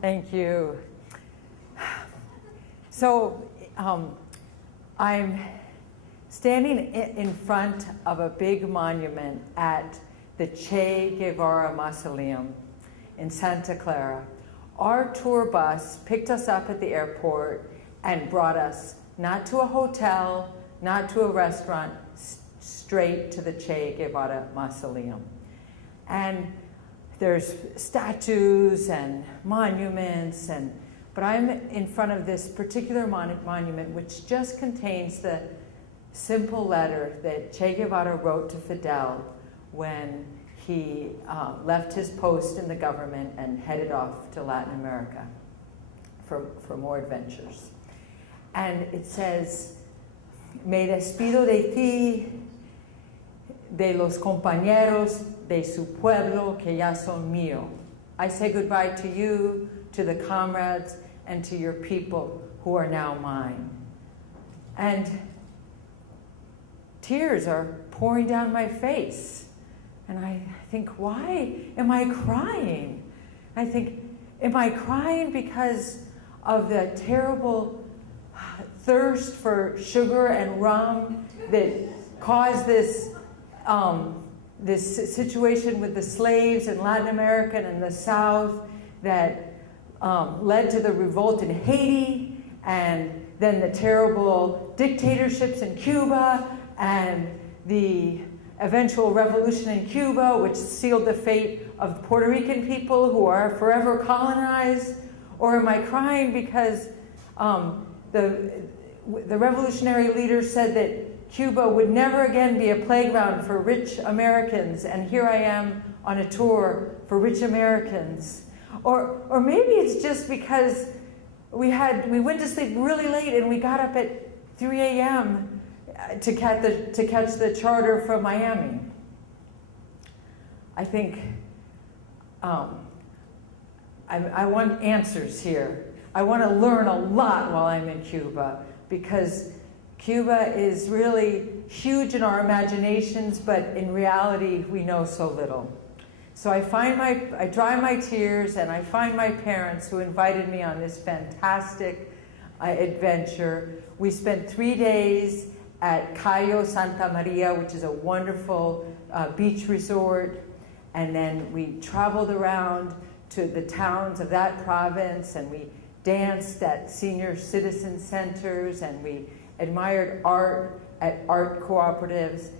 Thank you. So I'm standing in front of a big monument at the Che Guevara Mausoleum in Santa Clara. Our tour bus picked us up at the airport and brought us not to a hotel, not to a restaurant, straight to the Che Guevara Mausoleum. And there's statues and monuments, but I'm in front of this particular monument which just contains the simple letter that Che Guevara wrote to Fidel when he left his post in the government and headed off to Latin America for more adventures. And it says, "Me despido de ti, de los compañeros de su pueblo que ya son mío." I say goodbye to you, to the comrades, and to your people who are now mine. And tears are pouring down my face. And I think, why am I crying? I think, am I crying because of the terrible thirst for sugar and rum that caused this this situation with the slaves in Latin America and in the South that led to the revolt in Haiti, and then the terrible dictatorships in Cuba, and the eventual revolution in Cuba, which sealed the fate of the Puerto Rican people who are forever colonized? Or am I crying because the revolutionary leaders said that Cuba would never again be a playground for rich Americans, and here I am on a tour for rich Americans? Or maybe it's just because we went to sleep really late and we got up at 3 a.m. to catch the charter from Miami. I think I want answers here. I want to learn a lot while I'm in Cuba, because Cuba is really huge in our imaginations, but in reality, we know so little. So I dry my tears, and I find my parents who invited me on this fantastic adventure. We spent 3 days at Cayo Santa Maria, which is a wonderful beach resort, and then we traveled around to the towns of that province, and we danced at senior citizen centers, and we admired art at art cooperatives.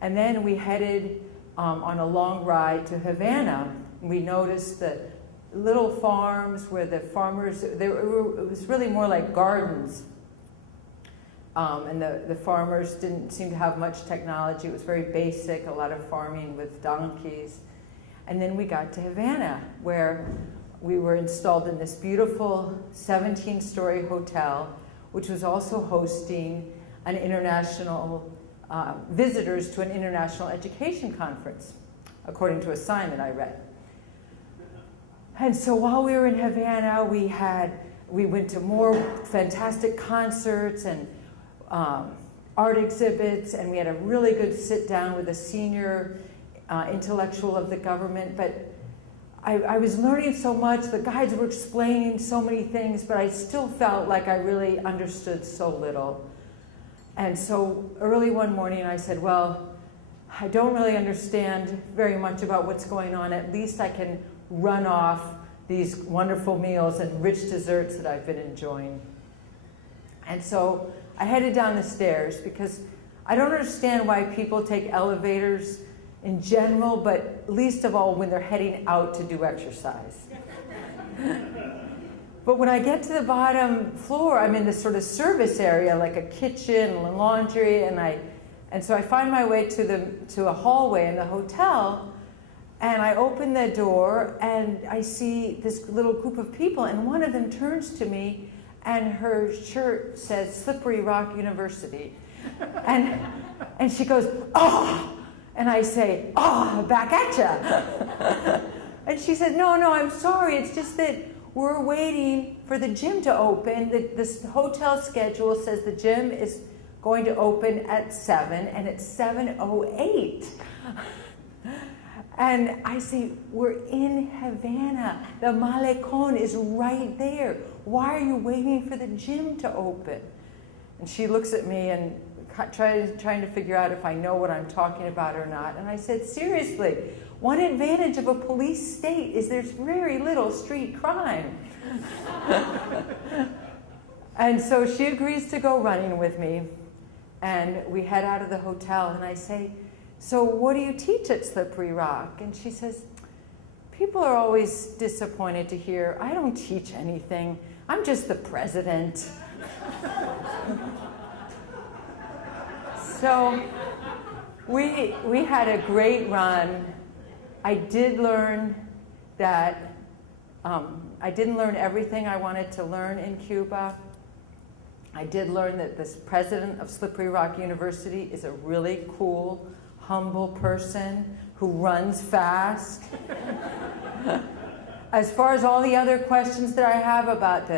And then we headed on a long ride to Havana. We noticed the little farms where the farmers, it was really more like gardens. And the farmers didn't seem to have much technology. It was very basic, a lot of farming with donkeys. And then we got to Havana, where we were installed in this beautiful 17-story hotel, which was also hosting an international visitors to an international education conference, according to a sign that I read. And so while we were in Havana, we went to more fantastic concerts and art exhibits, and we had a really good sit down with a senior intellectual of the government. But I was learning so much. The guides were explaining so many things, but I still felt like I really understood so little. And so early one morning I said, well, I don't really understand very much about what's going on. At least I can run off these wonderful meals and rich desserts that I've been enjoying. And so I headed down the stairs, because I don't understand why people take elevators in general, but least of all when they're heading out to do exercise. But when I get to the bottom floor, I'm in this sort of service area, like a kitchen and laundry, and so I find my way to a hallway in the hotel, and I open the door, and I see this little group of people, and one of them turns to me, and her shirt says Slippery Rock University. And she goes, "Oh!" And I say, "Oh, back at ya." And she said, no, I'm sorry. It's just that we're waiting for the gym to open. This hotel schedule says the gym is going to open at 7, and it's 7:08. And I say, we're in Havana. The Malecón is right there. Why are you waiting for the gym to open? And she looks at me and trying to figure out if I know what I'm talking about or not. And I said, seriously, one advantage of a police state is there's very little street crime. And so she agrees to go running with me. And we head out of the hotel, and I say, so what do you teach at Slippery Rock? And she says, people are always disappointed to hear, I don't teach anything. I'm just the president. So we had a great run. I did learn that I didn't learn everything I wanted to learn in Cuba. I did learn that this president of Slippery Rock University is a really cool, humble person who runs fast. As far as all the other questions that I have about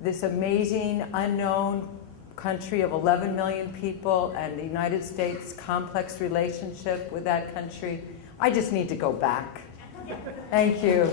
this amazing, unknown country of 11 million people and the United States' complex relationship with that country, I just need to go back. Thank you.